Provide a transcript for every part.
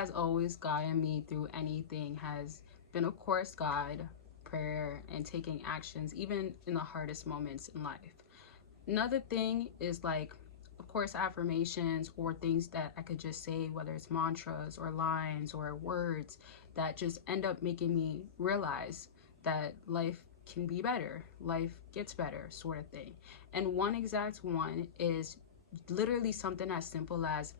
has always gotten me through anything has been, of course, God, prayer, and taking actions, even in the hardest moments in life. Another thing is like, of course, affirmations or things that I could just say, whether it's mantras or lines or words that just end up making me realize that life can be better, life gets better, sort of thing. And one exact one is literally something as simple as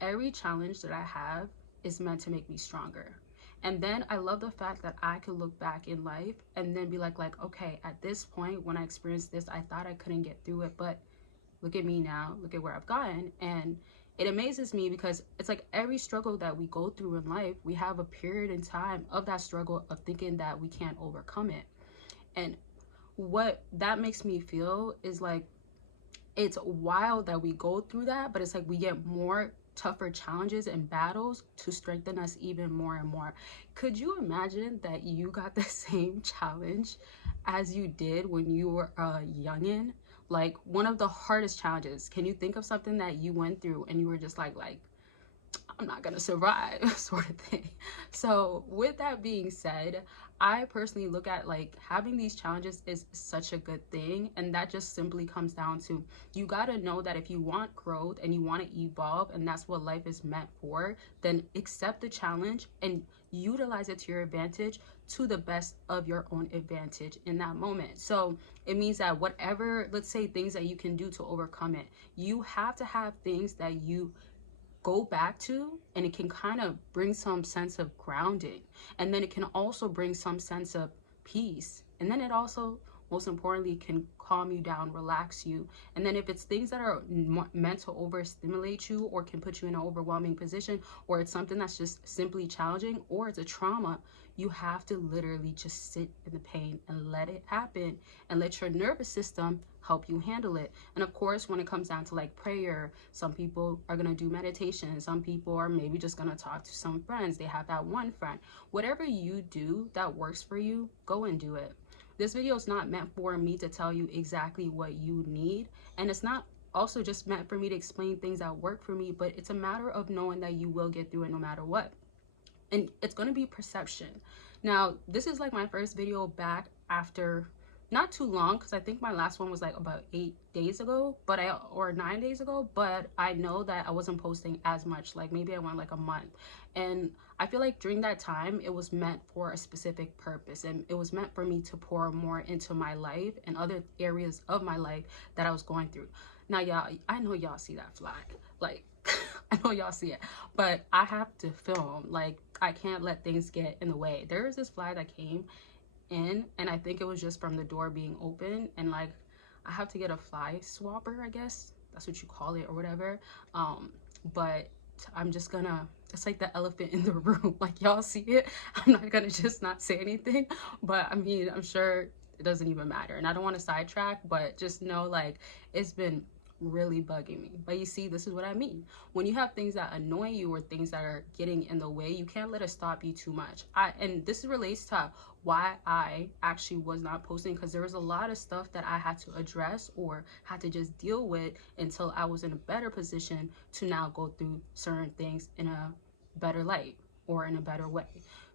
every challenge that I have is meant to make me stronger. And then I love the fact that I could look back in life and then be like, okay, at this point when I experienced this, I thought I couldn't get through it, but look at me now, look at where I've gotten. And it amazes me because it's like every struggle that we go through in life, we have a period in time of that struggle of thinking that we can't overcome it. And what that makes me feel is like, it's wild that we go through that, but it's like we get more tougher challenges and battles to strengthen us even more and more. Could you imagine that you got the same challenge as you did when you were a youngin? Like one of the hardest challenges. Can you think of something that you went through and you were just like I'm not gonna survive sort of thing? So with that being said, I personally look at like having these challenges is such a good thing, and that just simply comes down to you gotta know that if you want growth and you want to evolve and that's what life is meant for, then accept the challenge and utilize it to your advantage, to the best of your own advantage in that moment. So it means that whatever, let's say, things that you can do to overcome it, you have to have things that you go back to, and it can kind of bring some sense of grounding, and then it can also bring some sense of peace, and then it also, most importantly, can calm you down, relax you. And then if it's things that are meant to overstimulate you or can put you in an overwhelming position, or it's something that's just simply challenging, or it's a trauma, you have to literally just sit in the pain and let it happen and let your nervous system help you handle it. And of course, when it comes down to like prayer, some people are going to do meditation, some people are maybe just going to talk to some friends, they have that one friend. Whatever you do that works for you, go and do it. This video is not meant for me to tell you exactly what you need, and it's not also just meant for me to explain things that work for me, but it's a matter of knowing that you will get through it no matter what. And it's going to be perception. Now, this is like my first video back after not too long, because I think my last one was like about 8 days ago, or 9 days ago, but I know that I wasn't posting as much. Like maybe I went like a month, and I feel like during that time it was meant for a specific purpose, and it was meant for me to pour more into my life and other areas of my life that I was going through. Now y'all, I know y'all see that flag, like I know y'all see it, but I have to film. Like I can't let things get in the way. There is this flag that came in, and I think it was just from the door being open, and like I have to get a fly swapper, I guess that's what you call it or whatever. But I'm just gonna, it's like the elephant in the room, like y'all see it. I'm not gonna just not say anything, but I mean, I'm sure it doesn't even matter, and I don't want to sidetrack, but just know like it's been really bugging me. But you see, this is what I mean. When you have things that annoy you or things that are getting in the way, you can't let it stop you too much. And this relates to why I actually was not posting, because there was a lot of stuff that I had to address or had to just deal with until I was in a better position to now go through certain things in a better light or in a better way.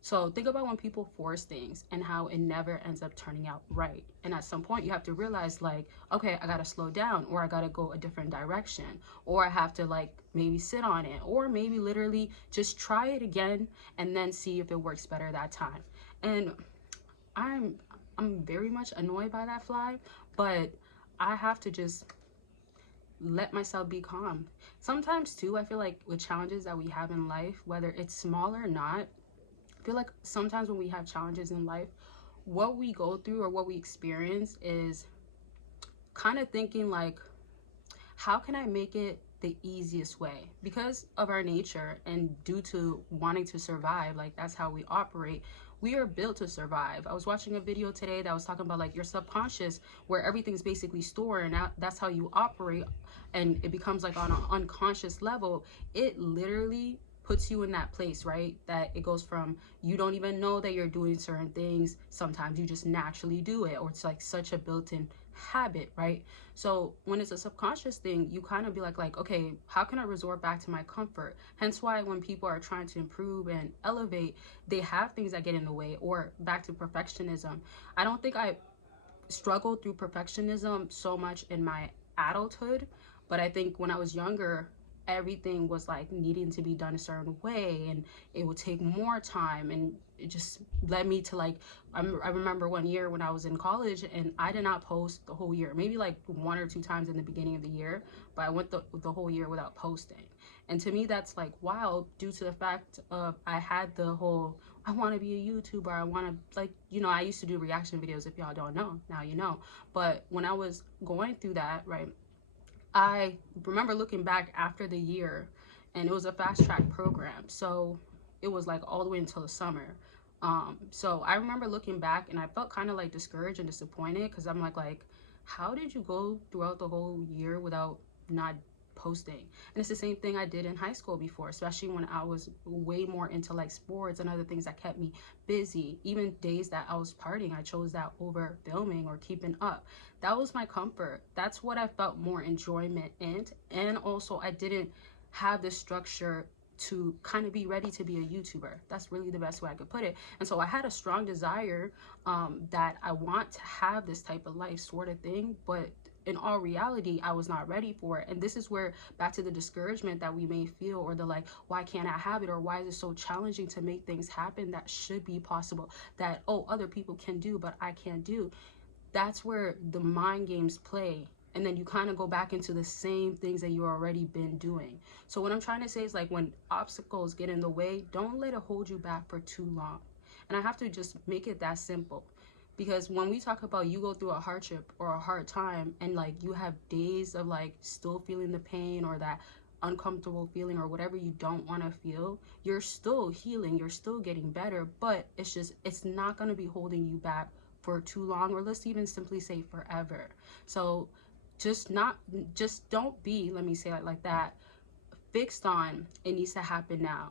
So think about when people force things and how it never ends up turning out right. And at some point you have to realize like, okay, I gotta slow down, or I gotta go a different direction, or I have to like maybe sit on it, or maybe literally just try it again and then see if it works better that time. And I'm very much annoyed by that fly, but I have to just let myself be calm. Sometimes too, I feel like with challenges that we have in life, whether it's small or not, I feel like sometimes when we have challenges in life, what we go through or what we experience is kind of thinking like, how can I make it the easiest way? Because of our nature and due to wanting to survive, like that's how we operate. We are built to survive. I was watching a video today that was talking about like your subconscious, where everything's basically stored, and that's how you operate, and it becomes like on an unconscious level. It literally puts you in that place, right? That it goes from you don't even know that you're doing certain things. Sometimes you just naturally do it, or it's like such a built-in habit, right? So when it's a subconscious thing, you kind of be like, okay, how can I resort back to my comfort? Hence why when people are trying to improve and elevate, they have things that get in the way. Or back to perfectionism, I don't think I struggled through perfectionism so much in my adulthood, but I think when I was younger, everything was like needing to be done a certain way, and it would take more time, and it just led me to like I remember one year when I was in college and I did not post the whole year, maybe like 1 or 2 times in the beginning of the year, but I went the whole year without posting. And to me that's like wild, due to the fact of I had the whole I want to be a YouTuber. I want to, like, you know, I used to do reaction videos. If y'all don't know, now you know. But when I was going through that, right, I remember looking back after the year, and it was a fast track program. So it was like all the way until the summer. So I remember looking back and I felt kind of like discouraged and disappointed, because I'm like, how did you go throughout the whole year without not posting? And it's the same thing I did in high school before, especially when I was way more into like sports and other things that kept me busy. Even days that I was partying, I chose that over filming or keeping up. That was my comfort. That's what I felt more enjoyment in. And also I didn't have the structure to kind of be ready to be a YouTuber. That's really the best way I could put it. And so I had a strong desire that I want to have this type of life sort of thing, but in all reality, I was not ready for it. And this is where, back to the discouragement that we may feel, or the like, why can't I have it? Or why is it so challenging to make things happen that should be possible, that, oh, other people can do, but I can't do? That's where the mind games play. And then you kind of go back into the same things that you already been doing. So what I'm trying to say is, like, when obstacles get in the way, don't let it hold you back for too long. And I have to just make it that simple. Because when we talk about you go through a hardship or a hard time, and like you have days of like still feeling the pain or that uncomfortable feeling or whatever you don't want to feel, you're still healing, you're still getting better, but it's not going to be holding you back for too long, or let's even simply say forever. So just don't be, let me say it like that, fixed on it needs to happen now.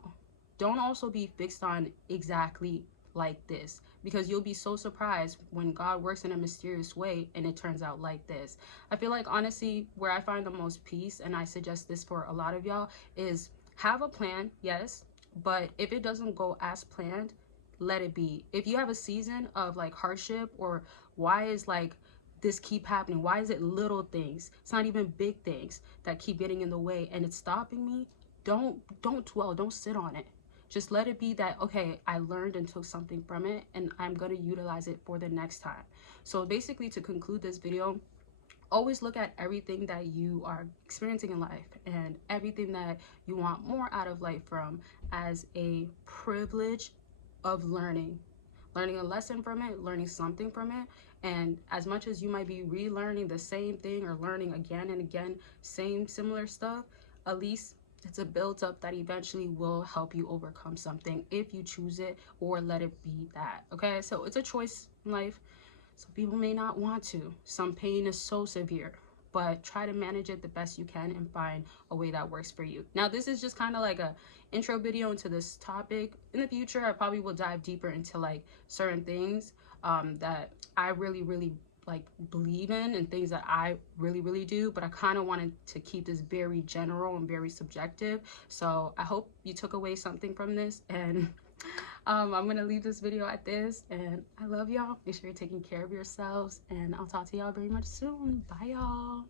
Don't also be fixed on exactly like this, because you'll be so surprised when God works in a mysterious way and it turns out like this. I feel like, honestly, where I find the most peace, and I suggest this for a lot of y'all, is have a plan, yes, but if it doesn't go as planned, let it be. If you have a season of like hardship, or why is like this keep happening, why is it little things, it's not even big things that keep getting in the way and it's stopping me, don't dwell, don't sit on it. Just let it be that, okay, I learned and took something from it, and I'm going to utilize it for the next time. So basically, to conclude this video, always look at everything that you are experiencing in life and everything that you want more out of life from as a privilege of learning a lesson from it, learning something from it. And as much as you might be relearning the same thing or learning again and again similar stuff, at least it's a build up that eventually will help you overcome something if you choose it, or let it be that. Okay, so it's a choice in life. Some people may not want to. Some pain is so severe, but try to manage it the best you can and find a way that works for you. Now, this is just kind of like a intro video into this topic. In the future, I probably will dive deeper into like certain things that I really like believe in, and things that I really do, but I kind of wanted to keep this very general and very subjective. So I hope you took away something from this, and I'm gonna leave this video at this, and I love y'all. Make sure you're taking care of yourselves, and I'll talk to y'all very much soon. Bye, y'all.